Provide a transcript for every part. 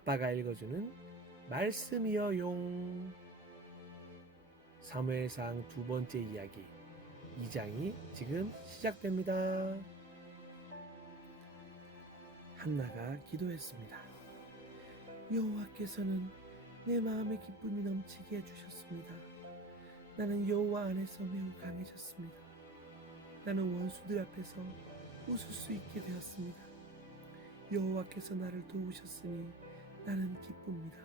아빠가 읽어주는 말씀이여 용 사무엘상 두 번째 이야기 2장이 지금 시작됩니다. 한나가 기도했습니다. 여호와께서는 내 마음에 기쁨이 넘치게 해주셨습니다. 나는 여호와 안에서 매우 강해졌습니다. 나는 원수들 앞에서 웃을 수 있게 되었습니다. 여호와께서 나를 도우셨으니 나는 기쁩니다.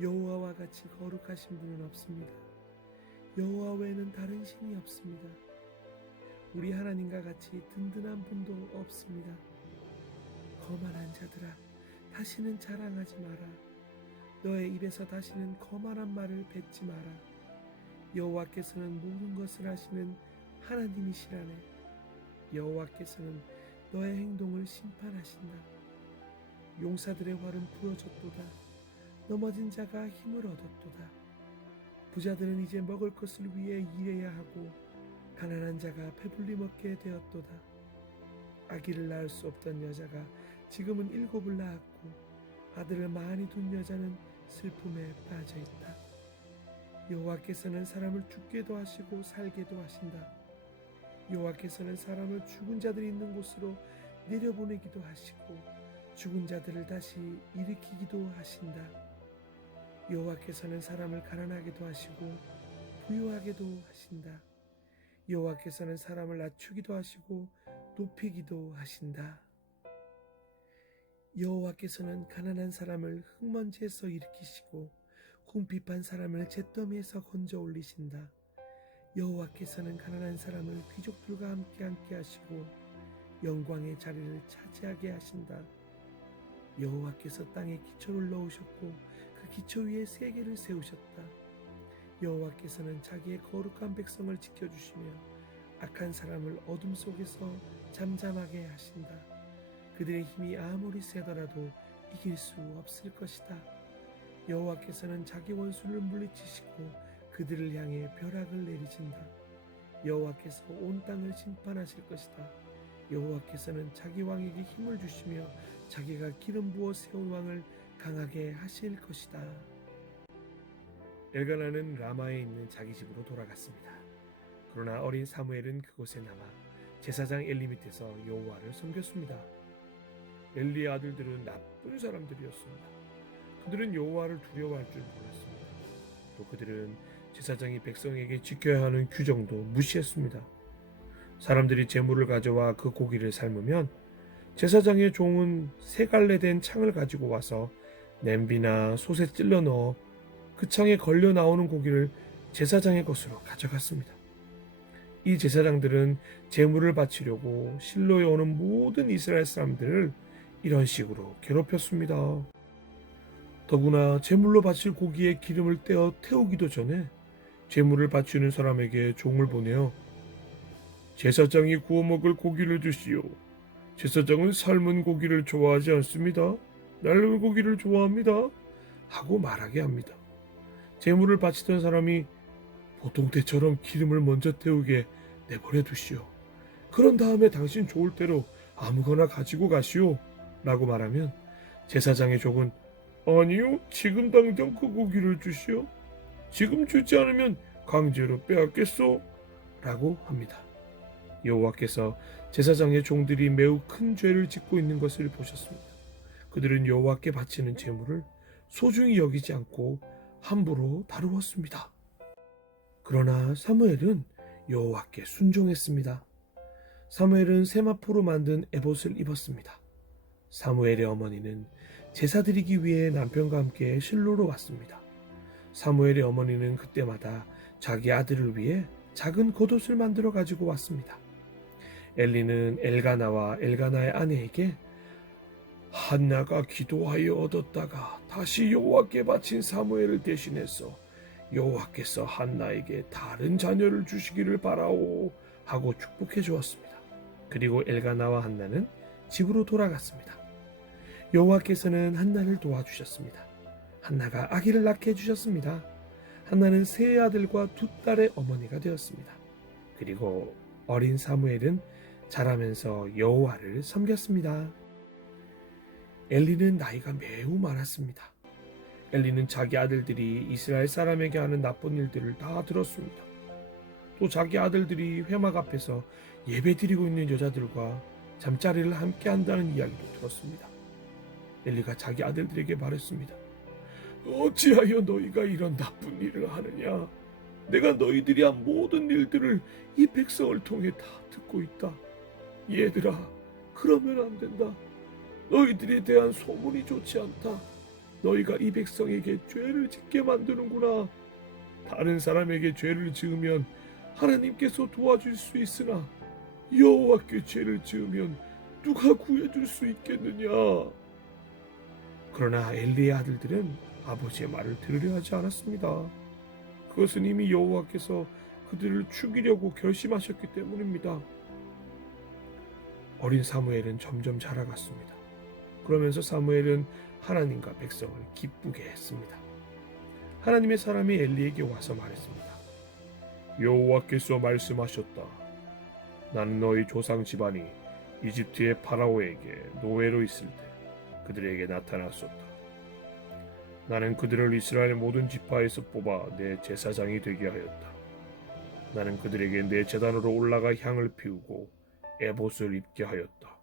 여호와와 같이 거룩하신 분은 없습니다. 여호와 외에는 다른 신이 없습니다. 우리 하나님과 같이 든든한 분도 없습니다. 거만한 자들아, 다시는 자랑하지 마라. 너의 입에서 다시는 거만한 말을 뱉지 마라. 여호와께서는 모든 것을 하시는 하나님이시라네. 여호와께서는 너의 행동을 심판하신다. 용사들의 활은 부러졌도다. 넘어진 자가 힘을 얻었도다. 부자들은 이제 먹을 것을 위해 일해야 하고 가난한 자가 배불리 먹게 되었도다. 아기를 낳을 수 없던 여자가 지금은 일곱을 낳았고 아들을 많이 둔 여자는 슬픔에 빠져 있다. 여호와께서는 사람을 죽게도 하시고 살게도 하신다. 여호와께서는 사람을 죽은 자들이 있는 곳으로 내려보내기도 하시고 죽은 자들을 다시 일으키기도 하신다. 여호와께서는 사람을 가난하게도 하시고 부유하게도 하신다. 여호와께서는 사람을 낮추기도 하시고 높이기도 하신다. 여호와께서는 가난한 사람을 흙먼지에서 일으키시고 궁핍한 사람을 잿더미에서 건져 올리신다. 여호와께서는 가난한 사람을 귀족들과 함께 함께 하시고 영광의 자리를 차지하게 하신다. 여호와께서 땅에 기초를 넣으셨고 그 기초 위에 세계를 세우셨다. 여호와께서는 자기의 거룩한 백성을 지켜주시며 악한 사람을 어둠 속에서 잠잠하게 하신다. 그들의 힘이 아무리 세더라도 이길 수 없을 것이다. 여호와께서는 자기 원수를 물리치시고 그들을 향해 벼락을 내리신다. 여호와께서 온 땅을 심판하실 것이다. 여호와께서는 자기 왕에게 힘을 주시며 자기가 기름 부어 세운 왕을 강하게 하실 것이다. 엘가나는 라마에 있는 자기 집으로 돌아갔습니다. 그러나 어린 사무엘은 그곳에 남아 제사장 엘리 밑에서 여호와를 섬겼습니다. 엘리의 아들들은 나쁜 사람들이었습니다. 그들은 여호와를 두려워할 줄 몰랐습니다. 또 그들은 제사장이 백성에게 지켜야 하는 규정도 무시했습니다. 사람들이 재물을 가져와 그 고기를 삶으면 제사장의 종은 세 갈래 된 창을 가지고 와서 냄비나 솥에 찔러 넣어 그 창에 걸려 나오는 고기를 제사장의 것으로 가져갔습니다. 이 제사장들은 제물을 바치려고 실로에 오는 모든 이스라엘 사람들을 이런 식으로 괴롭혔습니다. 더구나 제물로 바칠 고기에 기름을 떼어 태우기도 전에 제물을 바치는 사람에게 종을 보내어 제사장이 구워 먹을 고기를 주시오. 제사장은 삶은 고기를 좋아하지 않습니다. 날른 고기를 좋아합니다. 하고 말하게 합니다. 제물을 바치던 사람이 보통 때처럼 기름을 먼저 태우게 내버려 두시오. 그런 다음에 당신 좋을 대로 아무거나 가지고 가시오. 라고 말하면 제사장의 족은 아니요, 지금 당장 그 고기를 주시오. 지금 주지 않으면 강제로 빼앗겠소? 라고 합니다. 여호와께서 제사장의 종들이 매우 큰 죄를 짓고 있는 것을 보셨습니다. 그들은 여호와께 바치는 제물을 소중히 여기지 않고 함부로 다루었습니다. 그러나 사무엘은 여호와께 순종했습니다. 사무엘은 세마포로 만든 에봇을 입었습니다. 사무엘의 어머니는 제사 드리기 위해 남편과 함께 실로로 왔습니다. 사무엘의 어머니는 그때마다 자기 아들을 위해 작은 겉옷을 만들어 가지고 왔습니다. 엘리는 엘가나와 엘가나의 아내에게 한나가 기도하여 얻었다가 다시 여호와께 바친 사무엘을 대신해서 여호와께서 한나에게 다른 자녀를 주시기를 바라오 하고 축복해 주었습니다. 그리고 엘가나와 한나는 집으로 돌아갔습니다. 여호와께서는 한나를 도와주셨습니다. 한나가 아기를 낳게 해주셨습니다. 한나는 세 아들과 두 딸의 어머니가 되었습니다. 그리고 어린 사무엘은 자라면서 여호와를 섬겼습니다. 엘리는 나이가 매우 많았습니다. 엘리는 자기 아들들이 이스라엘 사람에게 하는 나쁜 일들을 다 들었습니다. 또 자기 아들들이 회막 앞에서 예배 드리고 있는 여자들과 잠자리를 함께 한다는 이야기도 들었습니다. 엘리가 자기 아들들에게 말했습니다. 어찌하여 너희가 이런 나쁜 일을 하느냐? 내가 너희들이 한 모든 일들을 이 백성을 통해 다 듣고 있다. 얘들아, 그러면 안 된다. 너희들에 대한 소문이 좋지 않다. 너희가 이 백성에게 죄를 짓게 만드는구나. 다른 사람에게 죄를 지으면 하나님께서 도와줄 수 있으나 여호와께 죄를 지으면 누가 구해줄 수 있겠느냐? 그러나 엘리의 아들들은 아버지의 말을 들으려 하지 않았습니다. 그것은 이미 여호와께서 그들을 죽이려고 결심하셨기 때문입니다. 어린 사무엘은 점점 자라갔습니다. 그러면서 사무엘은 하나님과 백성을 기쁘게 했습니다. 하나님의 사람이 엘리에게 와서 말했습니다. 여호와께서 말씀하셨다. 나는 너희 조상 집안이 이집트의 파라오에게 노예로 있을 때 그들에게 나타났었다. 나는 그들을 이스라엘 모든 지파에서 뽑아 내 제사장이 되게 하였다. 나는 그들에게 내 제단으로 올라가 향을 피우고 에봇을 입게 하였다.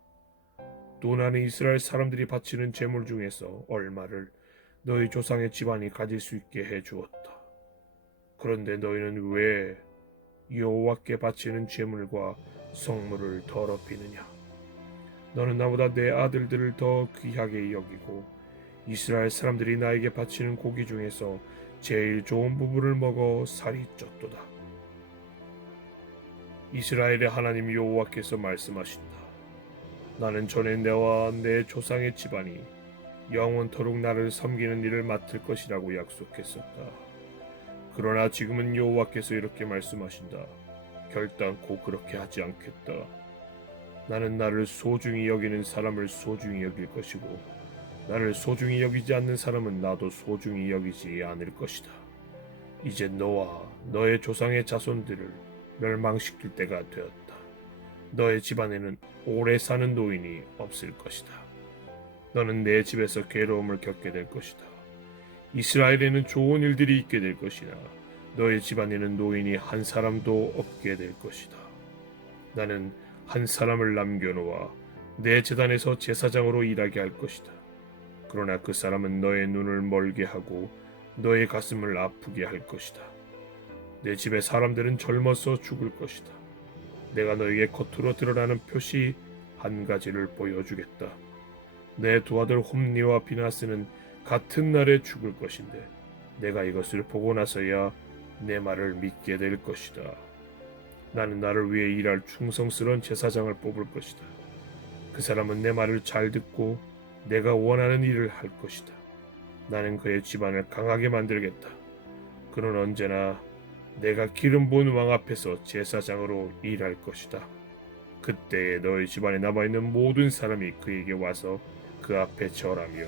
또 나는 이스라엘 사람들이 바치는 제물 중에서 얼마를 너희 조상의 집안이 가질 수 있게 해 주었다. 그런데 너희는 왜 여호와께 바치는 제물과 성물을 더럽히느냐? 너는 나보다 내 아들들을 더 귀하게 여기고 이스라엘 사람들이 나에게 바치는 고기 중에서 제일 좋은 부분을 먹어 살이 쪘도다. 이스라엘의 하나님 여호와께서 말씀하신다. 나는 전에 내와 내 조상의 집안이 영원토록 나를 섬기는 일을 맡을 것이라고 약속했었다. 그러나 지금은 여호와께서 이렇게 말씀하신다. 결단코 그렇게 하지 않겠다. 나는 나를 소중히 여기는 사람을 소중히 여길 것이고 나를 소중히 여기지 않는 사람은 나도 소중히 여기지 않을 것이다. 이제 너와 너의 조상의 자손들을 멸망시킬 때가 되었다. 너의 집안에는 오래 사는 노인이 없을 것이다. 너는 내 집에서 괴로움을 겪게 될 것이다. 이스라엘에는 좋은 일들이 있게 될 것이나 너의 집안에는 노인이 한 사람도 없게 될 것이다. 나는 한 사람을 남겨놓아 내 재단에서 제사장으로 일하게 할 것이다. 그러나 그 사람은 너의 눈을 멀게 하고 너의 가슴을 아프게 할 것이다. 내 집의 사람들은 젊어서 죽을 것이다. 내가 너에게 겉으로 드러나는 표시 한 가지를 보여주겠다. 내 두 아들 홈니와 비나스는 같은 날에 죽을 것인데 내가 이것을 보고 나서야 내 말을 믿게 될 것이다. 나는 나를 위해 일할 충성스러운 제사장을 뽑을 것이다. 그 사람은 내 말을 잘 듣고 내가 원하는 일을 할 것이다. 나는 그의 집안을 강하게 만들겠다. 그는 언제나 내가 기름 부은 왕 앞에서 제사장으로 일할 것이다. 그때에 너희 집안에 남아있는 모든 사람이 그에게 와서 그 앞에 절하며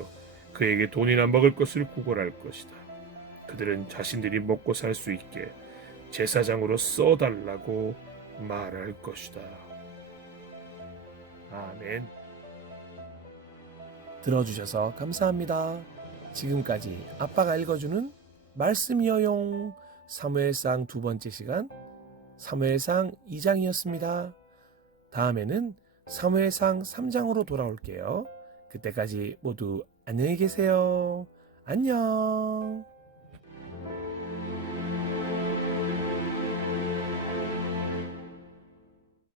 그에게 돈이나 먹을 것을 구걸할 것이다. 그들은 자신들이 먹고 살 수 있게 제사장으로 써달라고 말할 것이다. 아멘. 들어주셔서 감사합니다. 지금까지 아빠가 읽어주는 말씀이어용 사무엘상 두 번째 시간 사무엘상 2장이었습니다. 다음에는 사무엘상 3장으로 돌아올게요. 그때까지 모두 안녕히 계세요. 안녕.